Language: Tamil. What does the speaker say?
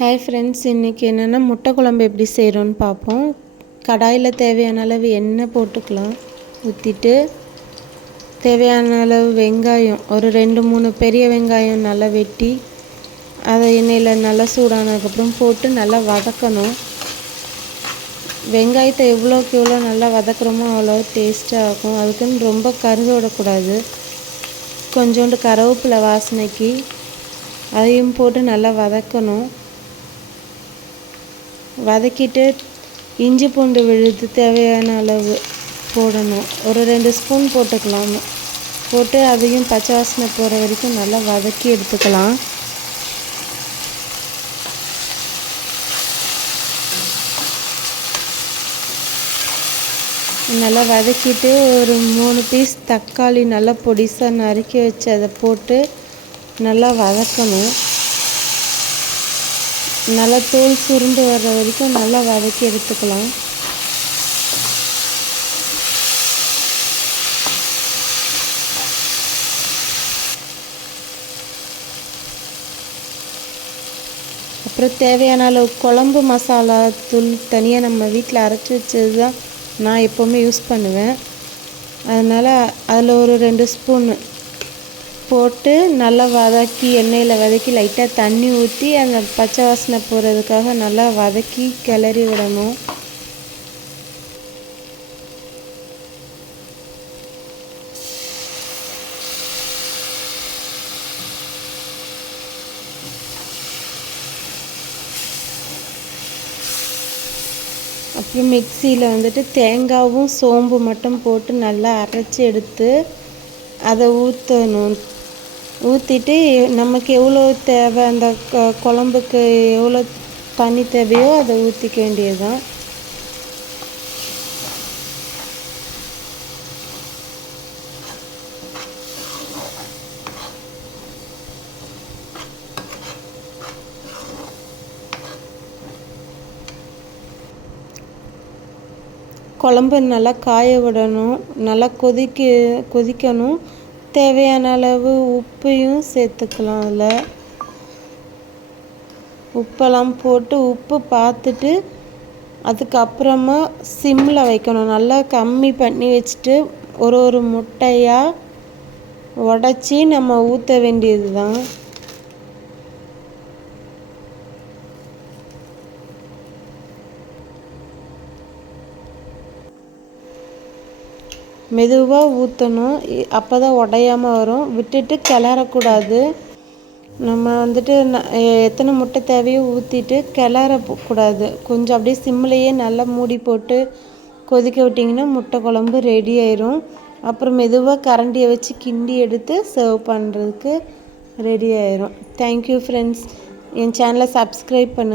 ஹாய் ஃப்ரெண்ட்ஸ், இன்றைக்கி என்னென்னா முட்டை குழம்பு எப்படி செய்கிறோன்னு பார்ப்போம். கடாயில் தேவையான அளவு எண்ணெய் போட்டுக்கலாம். ஊற்றிட்டு தேவையான அளவு வெங்காயம், ஒரு 2-3 பெரிய வெங்காயம் நல்லா வெட்டி அதை எண்ணெயில் நல்லா சூடானதுக்கப்புறம் போட்டு நல்லா வதக்கணும். வெங்காயத்தை எவ்வளோக்கு எவ்வளோ நல்லா வதக்குறோமோ அவ்வளோ டேஸ்ட்டாக இருக்கும். அதுக்குன்னு ரொம்ப கருக விடக்கூடாது. கொஞ்சோண்டு கருவேப்பிலை வாசனைக்கு அதையும் போட்டு நல்லா வதக்கணும். வதக்கிட்டு இஞ்சி பூண்டு விழுது தேவையான அளவு போடணும். ஒரு 2 ஸ்பூன் போட்டுக்கலாம். போட்டு அதையும் பச்சை வாசனை போகிற வரைக்கும் நல்லா வதக்கி எடுத்துக்கலாம். நல்லா வதக்கிட்டு ஒரு 3 பீஸ் தக்காளி நல்லா பொடிசாக நறுக்கி வச்சு அதை போட்டு நல்லா வதக்கணும். நல்லா தோல் சுருண்டு வர்ற வரைக்கும் நல்லா வதக்கி எடுத்துக்கலாம். அப்புறம் தேவையான அளவு குழம்பு மசாலா தூள் தனியாக நம்ம வீட்டில் அரைச்சி வச்சது தான் நான் எப்போவுமே யூஸ் பண்ணுவேன். அதனால் அதில் ஒரு 2 ஸ்பூன் போட்டு நல்லா வதக்கி எண்ணெயில் வதக்கி லைட்டாக தண்ணி ஊற்றி அந்த பச்சை வாசனை போகிறதுக்காக நல்லா வதக்கி கிளறி விடணும். அப்புறம் மிக்சியில் தேங்காவும் சோம்பு மட்டும் போட்டு நல்லா அரைச்சி எடுத்து அதை ஊற்றணும். ஊற்றிட்டு நமக்கு எவ்வளோ தேவை, அந்த குழம்புக்கு எவ்வளோ தண்ணி தேவையோ அதை ஊற்றிக்க வேண்டியது தான். குழம்பு நல்லா காய விடணும். நல்லா கொதிக்கணும். தேவையான அளவு உப்பையும் சேர்த்துக்கலாம். அதில் உப்பெல்லாம் போட்டு உப்பு பார்த்துட்டு அதுக்கப்புறமா சிம்மில் வைக்கணும். நல்லா கம்மி பண்ணி வச்சுட்டு ஒரு முட்டையாக உடச்சி நம்ம ஊற்ற வேண்டியது தான். மெதுவாக ஊற்றணும். அப்போ தான் உடையாமல் வரும். விட்டுட்டு கிளறக்கூடாது. நம்ம எத்தனை முட்டை தேவையோ ஊற்றிட்டு கிளறக்கூடாது. கொஞ்சம் அப்படியே சிம்லேயே நல்லா மூடி போட்டு கொதிக்க விட்டிங்கன்னா முட்டை குழம்பு ரெடி ஆயிரும். அப்புறம் மெதுவாக கரண்டியை வச்சு கிண்டி எடுத்து சர்வ் பண்ணுறதுக்கு ரெடி ஆயிரும். Thank you friends. என் சேனலை சப்ஸ்கிரைப் பண்ணுங்கள்.